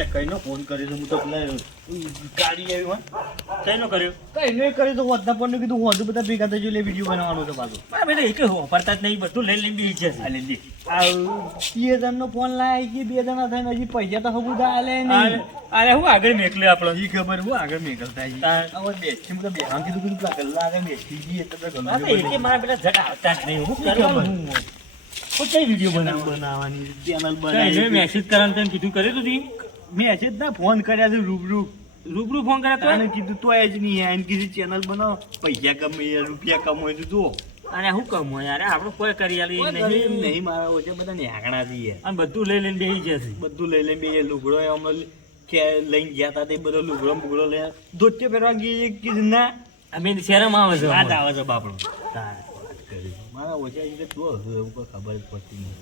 એટલે કઈનો ફોન કર્યો હું તો પેલા ગાડી આવી હોય. કઈનો કર્યો? કઈ કર્યો તો વધતા પણ કીધું હું બધા ભેગા થઈ એટલે વીડિયો બનાવવાનો તો પાછો. મારા બેટા એક વાપરતા જ નહીં બધું લઈ લઈને બેસી જશે. આ લે બે જણનો ફોન લાવી કે બે જણા થઈને હજી પૈસા તો હબુદા આલે નહીં. અરે હું આગળ મેકલ્યો આપણો. ઈ ખબર હું આગળ મેકલતા ઈ. હવે બેસી મેં બેહાન કીધું કીધું પેલા ગલ્લા આગળ ગઈ એટલે ગલ્લું મારા બેટા જટ આવતા જ નહીં હું કરવાનું હું કઈ વીડિયો બનાવવાની ચેનલ બનાવી. મેસેજ કરવાનું કીધું કર્યું તું તી? મેસેજ ના ફોન કર્યા છે રૂબરૂ. રૂબરૂ ફોન કર્યા તો એને કીધું તો એ જ નહીં એને કીધું ચેનલ બનાવો. પૈસા કમાઈએ રૂપિયા કમાય તો જુઓ. અરે શું કમો યાર આપણે કોઈ કરી આલી નહીં. નહીં મારા ઓછે બધા નેહાણા દઈએ અને બધું લઈ લઈને બેસી જશે. બધું લઈ લઈને બેસી લુગડો અમે કે લઈને ગયા હતા તે બધો લુગડો બુગડો લઈને. ધોતિયો પહેરવા ગઈ કીધું ના? અમે શહેરમાં આવે છે વાત આવે છે બાપડો. તાર. મારા ઓછા છે તું હશે એવું કોઈ ખબર જ પડતી નહીં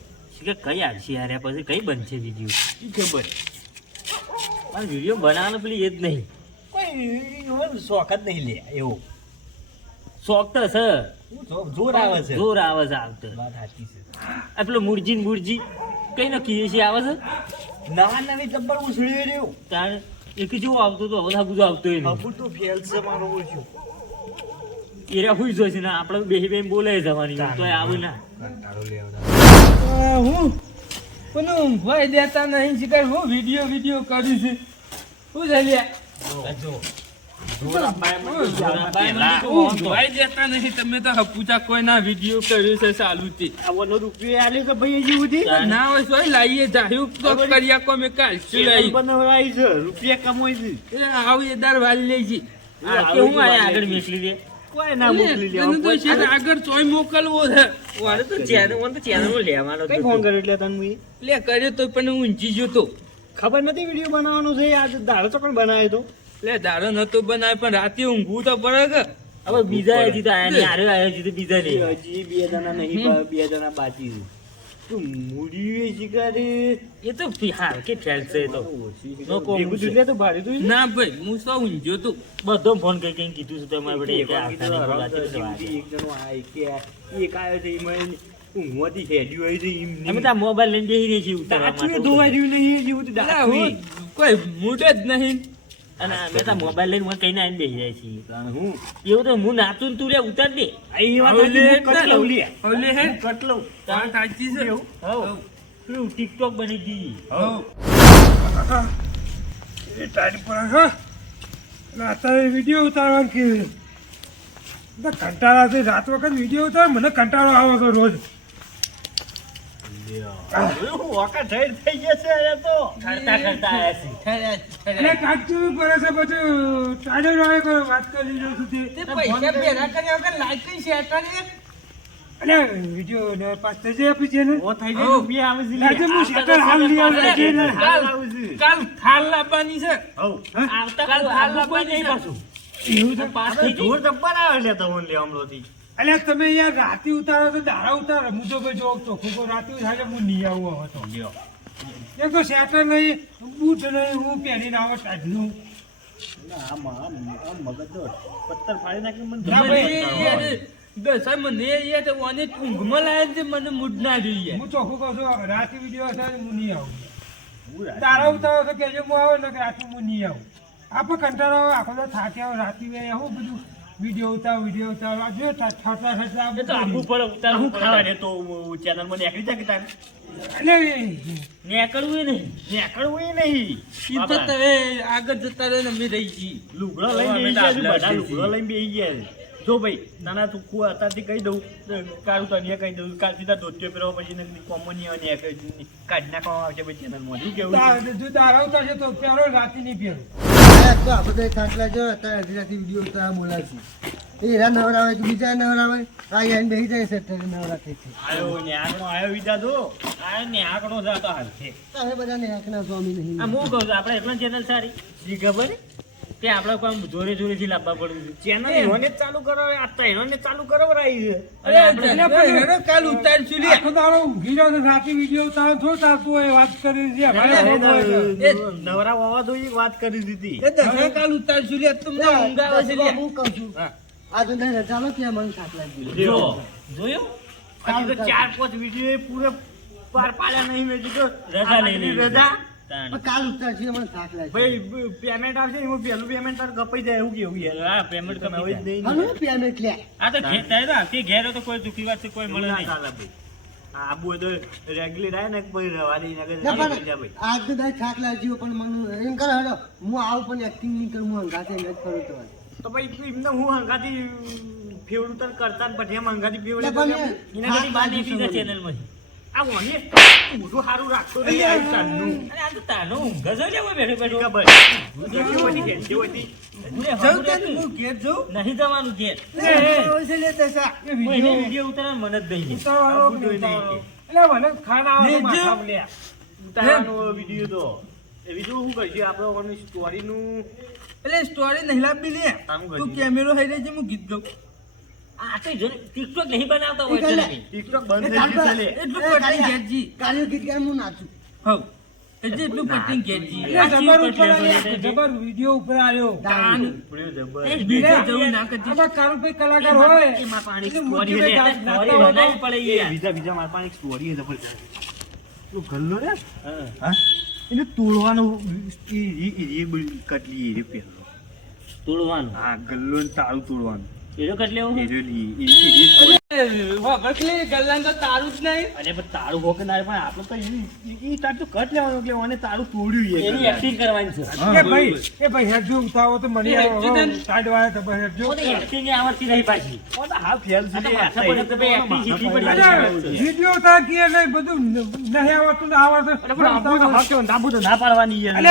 કે કઈ આવશે યાર પછી કઈ બનશે બીજું? ખબર? મારે વીડિયો બનાવવાનો પેલી એ જ નહીં. કોઈ શોખ જ નહીં લે એવો. શોખ તો છે જોર આવે છે. જોર આવે છે આવતો વાત સાચી છે. આ પેલો મુરજી ને મુરજી કઈ નક્કી છે આવે છે? નવા નવી જબ્બર ઉછળી રહ્યો. તાર એક જો આવતો તો હવે બધું આવતો નહીં. હબુ તો ફેલ છે મારો ઓછો. એરા હુઈ જશે ને આપણે બેહી બેહી બોલે જવાની તો આવે ના. કંટાળો હું? પણ ભય દેતા નહીં શીખર હું વીડિયો વીડિયો કરી છું? શું છે લે જો. ઊંઘવાય દેતા નહીં. તમે તો હપુચા કોઈના વીડિયો કર્યું છે ચાલુ તે રૂપિયો આલ્યો કે ભાઈ હજી સુધી ના હોય તો લાવીએ જાહ્યું તો કર્યા કો મેં કાઢશું ચેનલ લાવી છે. રૂપિયા કમાઈ છે. એ આવ એ દર વાલી લઈ જી આ કે હું આયા આગળ મેકલી દે? કોઈ ના મોકલી તને તો છે આગળ ચોય મોકલવો છે. વારે તો ચેનલ તો લેવાનો. ફોન કર્યો એટલે તને લે કર્યો તો પણ ઊંચી જોતો ખબર નથી વીડિયો બનાવવાનો છે? આજ દાડો પણ બનાવ્યો તો લે દાડો નતો બનાવે પણ રાતે ઊંઘવું તો પડે કે? હવે બીજા હજી તો આયા નહીં, આરે આયા હજી તો બીજા નહીં. હજી બે જણા નહીં. બે જણા બાકી છે. તું મૂડી શિકારે એ તો ફી- કે ફેલ છે એ તો. ભેગું. દુનિયા તો ભારી તું ના ભાઈ હું તો ઊંઘ્યો તું. બધો ફોન કરી કઈ કીધું છે તમારે એક જણો આ એક આવ્યો છે એમાં ઊંઘવાથી હેડ્યું છે એમ અમે તો મોબાઈલ લઈને બેસી રહી છીએ ઉતારવા ધોવાઈ રહ્યું નહીં જેવું તો અલા, કોઈ મૂડ જ નહીં. અને અમે તો મોબાઈલ લઈને મને કઈને આવીને બેસી જાય છીએ. હું? એવું તો હું નાચું તું રે ઉતાર દે. એ વાત ઓલે સાચી, હું જ કટ લઉં ને. લે. ઓલે હે હું તાર સાચી છે? એવું? હવ ટિકટોક બની ગઈ. એ તારી પર હા. અત્યારે વીડિયો ઉતારવાનું કે કંટાળા રાત વખત વીડિયો ઉતાર મને કંટાળો આવે છે રોજ. એવું તો. પૈસા જોર જબ્બર આવે છે તમને લે હમણાંથી. અલ્યા તમે યાર રાતે ઉતારો તો દારા ઉતારો. હું તો ભાઈ જો ચોખ્ખું કોઈ રાતે ઉતારે હું નહીં આવું હવે તો. ગયો એક તો શેટર નહીં બૂટ નહીં હું પહેરીને આવો ટાઢનું આવે. ઊંઘમાં લાયા છે મને મૂડ ના જોઈએ હું ચોખ્ખું કહું છું રાતે વીડિયો હશે હું નહીં આવું. તારા ઉતારો તો કહેજો હું આવું ને કે રાતે હું નહીં આવું. આપણે કંટાળો આખો તો થાકી આવો રાતે વે હું બધું. વીડિયો ઉતાર વીડિયો ઉતારો. આ જો ઠરતા ઠરતા એ તો આખું પડે ઉતાર હું ખાવા દે તો ચેનલમાં નીકળી જાય કે તારે? નીકળવું નહીં નીકળવું નહીં. ઈ તો તમે આગળ જતા રહે ને અમે રહી જી લુગડો લઈને બેસી ગયા બધા લુગડો લઈને બેસી ગયા જો ભાઈ નાના તું કુ અત્યારથી કહી દઉં તો કારું તને કહી દઉં કાલ સીધા ધોત્યો પહેરવા પછી કોમન અને કાઢી નાખવામાં આવશે પછી ચેનલમાં મોઢું કેવું જો દારાવતા છે તો પહેરો રાતે નહીં પહેરો. તો આ બધા ખાટલા જો અત્યારે અડધી રાતે વીડિયો બોલાવશે એ એરા નવરાવે કે બીજા નવરાવે આ યાર બેસી જાય છે છે આયો ને આયો વિચાર જો. આ ને આંકડો જાતો હાલ છે. તમે બધા આંખના સ્વામી નહીં. આ હું કહું છું આપણે એટલા ચેનલ સારી. શી ખબર? તે આપણે કોઈ જોરે જોરે થી લાવવા પડ્યું છે. ચેનલ એને ચાલુ કરો આ તો એનોને જ ચાલુ કરાવરાઈ છે. અરે આપણે હેડો કાલ ઉતાર ચુલી આખો દાડો ઊંઘી જાવ તો રાતે વિડિયો ઉતાર છો ચાલતું એ વાત કરી છે અમારે. નવરા વાવા તો ઈ વાત કરી દીધી. એ દસરા કાલ ઉતારશું લે તમને ઊંઘ આવે છે હું કહું છું. હા. આ તો નહીં રજા લો ત્યાં મને ખાટલા જોઈએ જો. જોયો? હજી તો ચાર પાંચ વીડિયો પૂરે પાર પાડ્યા નહીં મેં કીધું રજા લઈ રજા કાલ મને થાક લાગે. ભાઈ પેમેન્ટ આવશે એમાં પેલું પેમેન્ટ તાર કપાઈ જાય એવું કેવું યાર? હા, તમે જ નહીં હલો પેમેન્ટ લે. આ તો ઘેર તારે આવતી ઘેર તો કોઈ દુઃખી વાત છે, કોઈ મળે નહીં. ચાલે ભાઈ. આબુ તો રેગ્યુલર આવે ને પછી રવા નગર ભાઈ. આજ તો દાય થાક લાગ્યો પણ મને એમ કરે હેડો. હું આવું પણ એક્ટિંગ નહીં કરું હું હંગાતે ન કરું તો. તો ભાઈ એમને હું હંગાથી ફેવડું તને કરતા ને પછી એમ હંગાથી ફેવડું એના બહાર નીકળી જા ચેનલમાંથી. આ વોને મોઢું સારું રાખતો નહીં આ તારનું. અરે આ તો તાનો ઊંઘ જ હોય બેઠો બેઠો. ખબર હોતી. હું? નહીં જવાનું ઘેર. એ, એ, છે લે તસા એ હું એને વીડિયો વીડિયો ઉતારવાનું જ નહીં? એટલે મને ખાના તો. ઉતારવાનો વીડિયો તો એ વીડિયો શું કરશે આપણે સ્ટોરીનું એટલે સ્ટોરી નહીં લાવી લે કરજે. તું કેમેરો હાઈ છે હું ગીત ગાઉં નહીં બનાવતા હોય. ટિકટોક બંધ થઈ ગયું છે લે. એટલું પટિંગ ઘેરજી કાલે ગીત ગાય હું નાચું. હવ. એટલું પટિંગ ઘેરજી જબર ઉપર સાચી આવ્યો, ઉપર જબર વીડિયો ઉપર આવ્યો. તાન એ બીજા જવું ના કરતી. આમાં કારુભાઈ કલાકાર હોય એમાં પાણી? એટલે story મોટી એટલે ભાઈ story નાખતા હોય. બનાવવી પડે એ બીજા બીજા મારા પાસે સ્ટોરી છે જબરજસ્ત. તું ગલ્લો રે? હા. હા? એને તોડવાનો એ એ એ કટલી એ પહેલો. તોડવાનું? હા ગલ્લો ને તાળું તોડવાનું. એનો કટ લેવો એ જો લી- એ એ- એ story. વખતલી ગલ્લાન તો તારું જ નહીં. અરે પણ તારું હોકે ના પણ આપણો તો એ- એ- એ તાર તો કટ લેવાનો એટલે મને તારું તોડ્યું એ. એની એક્ટિંગ કરવાની છે. હા, એ ભાઈ. એ ભાઈ હેડજો ઉતાવો તો મને સાઈડ વાળા તો ભાઈ હેડજો ઓને એક્ટિંગ એ આવડતી નહીં પાછી. ઓ હા ફેલ છે. માથા પર તો ભાઈ એક્ટિંગ શીખવી પડી. વિડિયો તા કે નહીં બધું નહીં આવતું ને આવડતું. પણ આબુ તો હાચો ને, ના પાડવાની છે. અલે,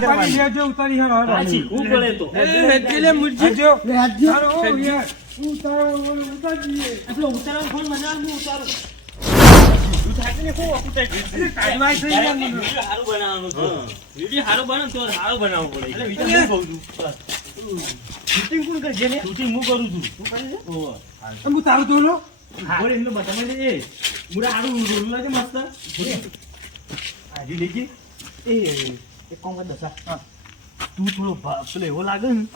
મેં તો ઉતારી હેડો, હેડો. આ શીખવું તો. એટલે મુરજી. ઓ, યાર. ઉતારો, ઉતારજે. પેલો ઉતારવાનો ફોન બનાવ હું ઉતારું. ઉતારો હારું મસ્ત. હાજી લેજે. એ, એક કામ કર દશા. હા. તું થોડો પેલો એવો લાગે ને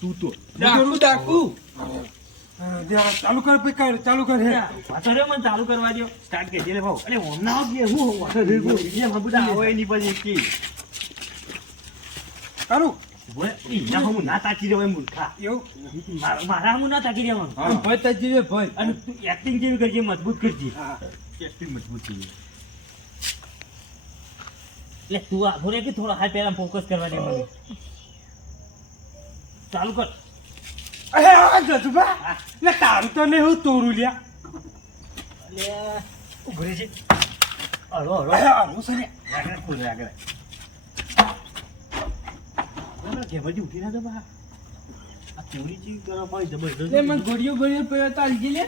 તું તો ડાકુ. ડાકુ ચાલુ કર પછી કર, ચાલુ કર હે. વાતો રે મને ચાલુ કરવા દો સ્ટાર્ટ કરી દે ભાવ. અરે ઓમ ના કે હું વાતો રે ગો વિજય મબુડા હોયની પછી કી. કરું બોલે ઈ ના હું ના તાકી રહ્યો એમ મૂર્ખા. એવું? મારા મારા હું ના તાકી હા. ભાઈ તાકી રે ભાઈ. અને તું એક્ટિંગ જેવી કરજે મજબૂત કરજે. હા. કેટલી મજબૂત છે એટલે તું આઘો રે કે થોડો હાથ પહેલા ફોકસ કરવા દે મને ચાલુ કર. અરે, આ ગજબા. લે, તારું તો નહીં હું તોડું લ્યા. એટલે ઉભરે છે અરો અરો અરે, છે આગળ ખોલે આગળ. ના કેવાજી ઉઠી ના દબા આ કેવડી ચી કરો ભાઈ જબરદસ્ત લે મને ઘોડીઓ ઘોડીઓ પહેલા તાલજી લે.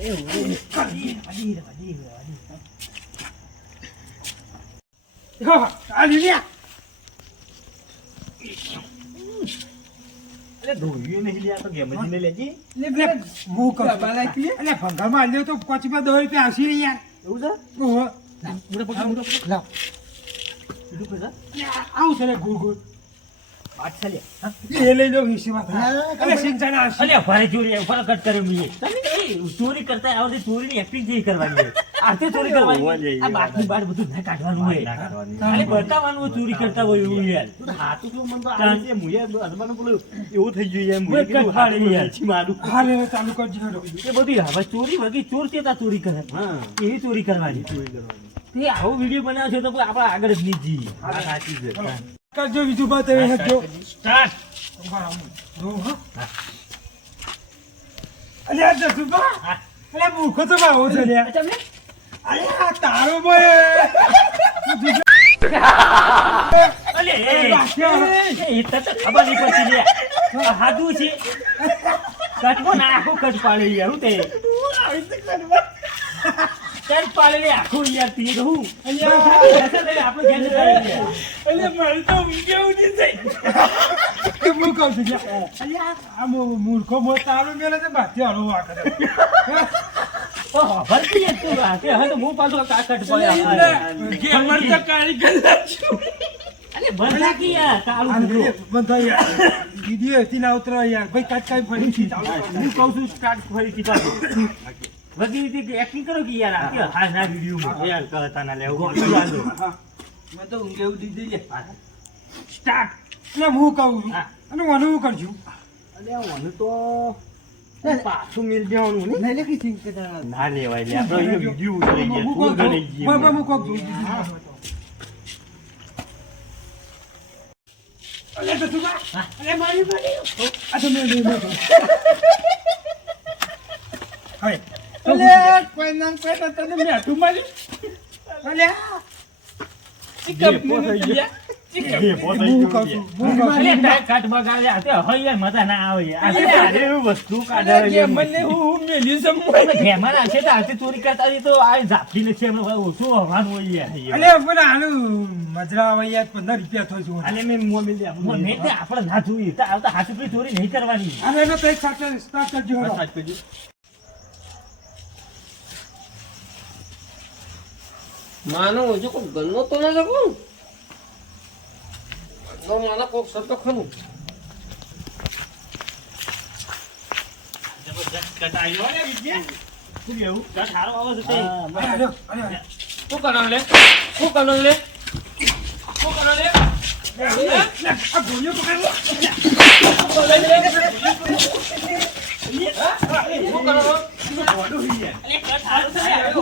એ ઓય કરી. વાડી હા, આ લ્યા. આવું છે ચાલે હા એ લઈ લો ભાઈ ચોરી ઉપર કટ મીએ ચોરી કરતા એક્ટિંગ જેવી કરવાની ચોરી હોવા કરવાની આ બાટની બાર બધું ના કાઢવાનું હોય. ખાલી બતાવવાનું ચોરી કરતા હોય એવું યાર. હાથું તો મને તો આવે મુયે અજમાનું પેલું એવું થઈ ગયું મુયે યાર. મારું. ચાલુ કરજો એ બધી હવે ચોરી વગી ચોર ચેતા ચોરી કરે. હા. એવી ચોરી કરવાની. ચોરી કરવાની. તે આવો વીડિયો બનાવ્યો છે તો આપણે આગળ જ નહીં જઈએ. સાચી છે. કરજો બીજું બાત હવે હજો સ્ટાર્ટ જો, હા. અલે, આ જસુભા. અરે મૂર્ખો તો બાવો છે અરે આ તારો ભાઈ. અલે એ. તો ખબર નહીં પડતી લે. આ છે. કટકો ના આખું કટ પાડે યાર હું તે. કટ પાડે લે આખું યાર પીએ તો હું આપણે ઘેર. અલે, મારી તો ઊંઘે ઉડી થઈ. કે હું કહું છું લ્યા. અલે, આ- મૂર્ખો મોં તારો મેલે છે, બાથી હળવો આ કરે. ભરતી તું આ. તે હવે તો હું પાછો આ કટ પાડે અલે, ગેમર તો બંધ યાર કાળું આ કૂતરું. લે, બંધ થઈ યાર. વીડિયો એથી ના ઉતરા યાર ભાઈ કાટ કાંઈ ચાલુ હું કહું છું સ્ટાર્ટ ફરીથી પાછું બધી રીતે એક્ટિંગ કરો કે યાર? આ હા ના વિડીયોમાં યાર કહતા ના લેવું મેં તો ઊંઘ એવું દીધી લે સ્ટાર્ટ એટલે હું કહું છું? અને મને હું કરશું અરે મને તો પાછું મિલ જવાનું નહીં. લે કઈ ચિંતા કરતા ના લેવાય લે. આપણે અહીંયા વીડિયો ઉતરી ગયા. હું ગણી જોઉં. હું કોક જોઉં. બીજું ના હોય તો. અલે તો તું બા. અલે મારી મારી. આ તો મેં- મેં- મેં કહું. હવે. કોઈ નામ કોઈ ના તને મેં હાથું માર્યું. અલે, ઈ કંપનીનું દિયા. હું કહું છું. હું કહું છું. અરે તાર કાટ બગાડે આ તો હવે યાર મજા ના જોઈએ. ચોરી નહીં કરવાની અરે એનો કંઈક સ્ટાર્ટ સ્ટાર્ટ કરજો હેડો. માનો હજુ કોઈ ગન્નો તો ના જગો? ગન્નો માના કોક ખરું. સારો આવે છે તે. અરે. શું કરો લે શું કરો લે શું કરો લે આ ગોળીઓ પકડ લો. શું કરો છો? અલે કટ સારો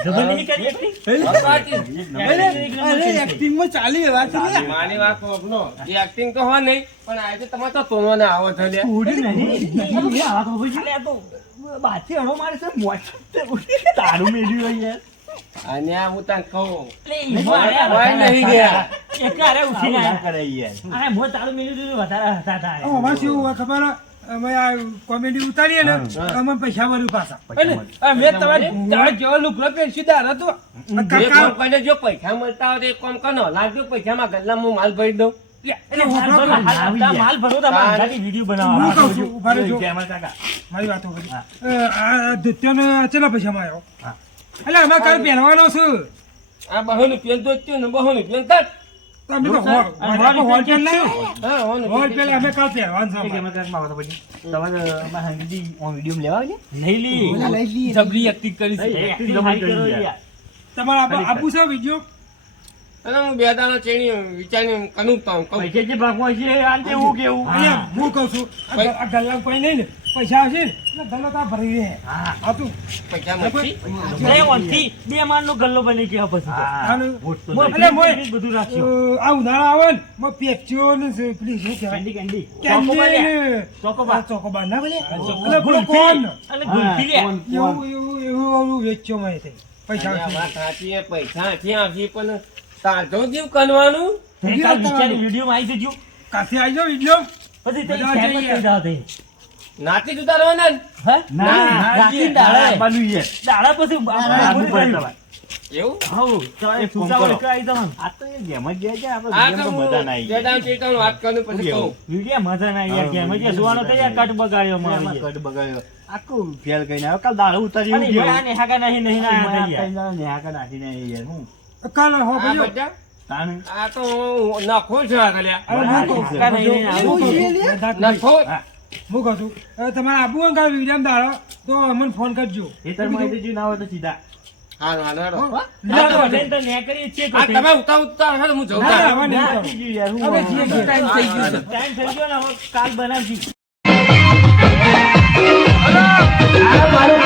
એક્ટિંગ અરે એક્ટિંગમાં ચાલી એ વાત છે. મારી વાત આપનો એ એક્ટિંગ તો હોય નહીં પણ આજે તમારે તો તોડવાને આવો છો લે થોડી નહીં. એ આવા બાથી મારે છે. મોટ તારું હોય યાર. અને આ હું તને કહું. નહીં ગયા. એક અરે આયા કરે યાર? અરે મો તારું મેલ્યું વધારે હતા હતા આ શું ખબર? અમે આ કોમેડી ઉતારીએ ને અમે પૈસા વાળું પાછા. અને મેં તમારે તમારે જેવો પહેરશું હતો કાકા જો પૈસા મળતા હોય તો એક કામ કરો લાવજો પૈસામાં ગલ્લા હું માલ ભરી દઉં માલ ભરો તો વિડિયો હું. બનાવવા કહું છું, ઊભા રહેજો. કેમાં મારી વાતો કરી. આ દુત્યોને આવ્યો? એટલે અમે કાલ પહેરવાનો છું. આ બહુ રૂપિયા તો થયું ને બહુ રૂપિયા તક તો અમે તો હો- હો- હા હો અમે કાલ છે લેવા લઈ એક્ટિંગ કરી છે તમારે આબુ- આબુ છે વીડિયો અને હું બે દાણા ચેણી વિચારીને કનું તો કહું જે ભાગમાં છે આંતે હું કેવું? હું કહું છું આ આ ગલ્લા કોઈ નહીં ને પૈસા આવશે? એટલે ગલ્લો તો ભરી દે. હા. તું. પૈસા મળશે? બે ઓનથી બે માળનો ગલ્લો બની ગયો પછી મોય- એટલે એટલે મોય- બધું રાખ્યો આ ઉનાળા આવે ને મો પેપ્સીઓ ને પેલી શું કહેવાય? Candy candy. કેન્ડી ને. ચોકોબાર. ચોકોબાર. ના બોલે. એટલે. કોન. અને ગુલ્ફી લે. એવું એવું એવું એવું વેચ્યો મે તે. પૈસા આવશે. વાત સાચી પૈસા નથી આવશે પણ તાજો જીવ કરવાનું. વીડિયો માં આવી જજો. કાથી આવી જાઓ વીડિયો. પછી તે. થઈ જાઓ તે. નાતી જુદા રહેવાના ને હે? ના, ના, દાડા પછી. એવું. આખું ફેલ કઈ ના કાલ દાળ ઉતારી નેહાકા નહીં નહીં હું. કાલ હો તાણ? આ તો નખો છે નખો. હું કહું છું હવે તમારે આબુ હોય વિજામ દાડો તો અમને ફોન કરજો. ખેતરમાં આવી જજો ના હોય તો સીધા. હાલો હાલો હાલો. ના, કરીએ છીએ આ તમે ઉતાર ઉતાર હાલો હું જઉં. હવે. ટાઈમ થઈ ગયો છે. ટાઈમ થઈ ગયો ને હવે કાલ બનાવજી આ મારું